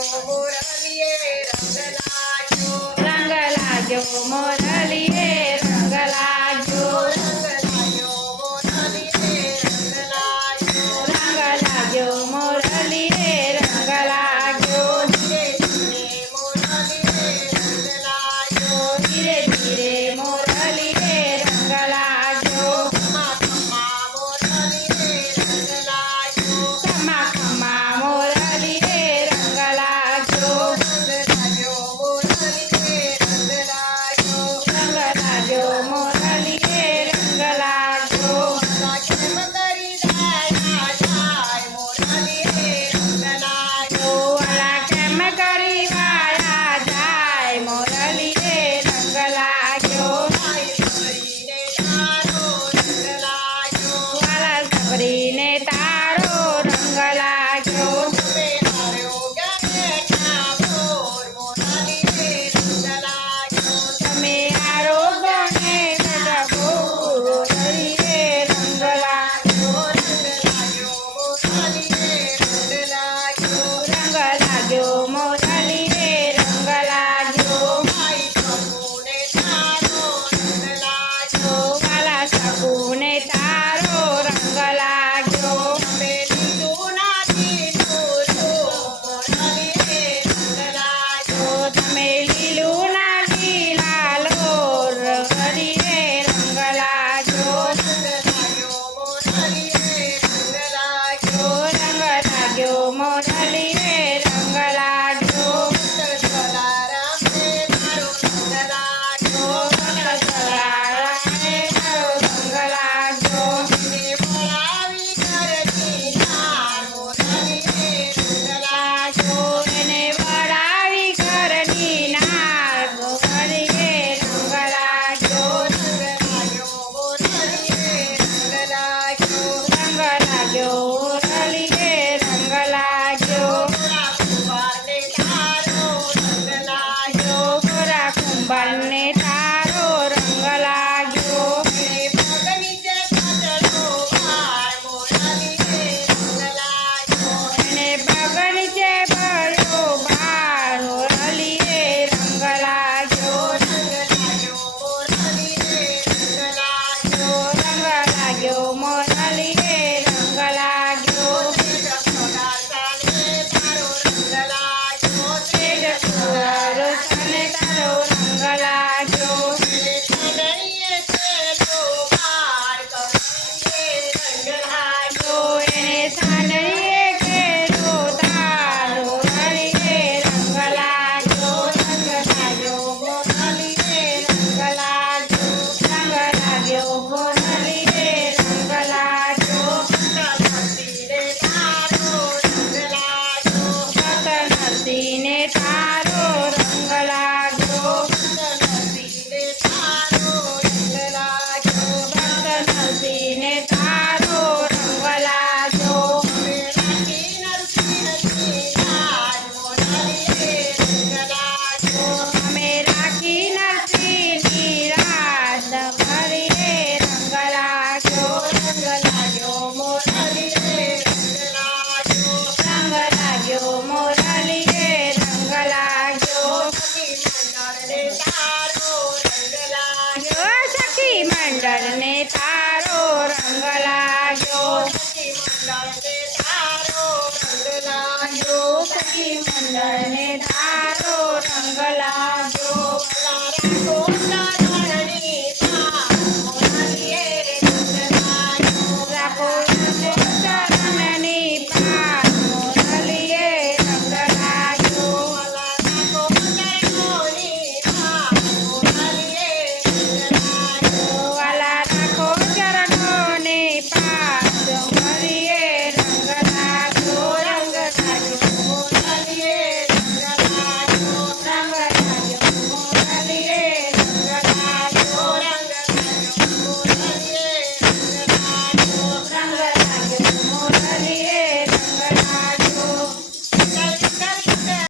रंग लाग्यो मोरलीए रंग लाग्यो रंग लाग्यो मोरलीए रंग लाग्यो धीरे धीरे मोरलीए रंग लाग्यो खमा खमा मोरलीए रंग लाग्यो रंग लाग्यो मोरलीए रंग लाग्यो वाला केम करी वाया जाय मोरलीए रंग लाग्यो वाला सबरीने तारो रंग लाग्यो તમે આરોગોને સદગો મોરલીએ રંગ लाग्यो रंग लाग्यो मोरलीए रंग लाग्यो वाला सगुने तारो रंग लाग्यो તમે લીલું ના લીલાલો મોરલીએ રંગ लाग्यो रंग लाग्यो मोरलीए रंग लाग्यो जलारामे तारो रंग लाग्यो એને વળાવી ઘરની નાર મોરલીએ રંગ लाग्यो रंग लाग्यो मोरलीए रंग लाग्यो गोरा कुंभारने तारो रंग लाग्यो એને બગનચે ભર્યો બાર મોરલીએ રંગ लाग्यो रंग लाग्यो मोरलीए रंग लाग्यो तेज रोशने तारो रंग लाग्यो એને સાંડળીએ કેરો તાર મોરલીએ રંગ लाग्यो रंग लाग्यो मोरलीए रंग लाग्यो रंग लाग्यो मोरलीए रंग लाग्यो भक्त नरसिंहने तारो रंग लाग्यो भक्त नरसिंहने तारो रंग लाग्यो અમે રાખી નરસિંહની રાત ભરીએ રંગ लाग्यो મોરલીએ रंग लाग्यो मोरलीए रंग लाग्यो सखी मंडल ने तारो रंग लाग्यो सखी मंडल ने तारो रंग लाग्यो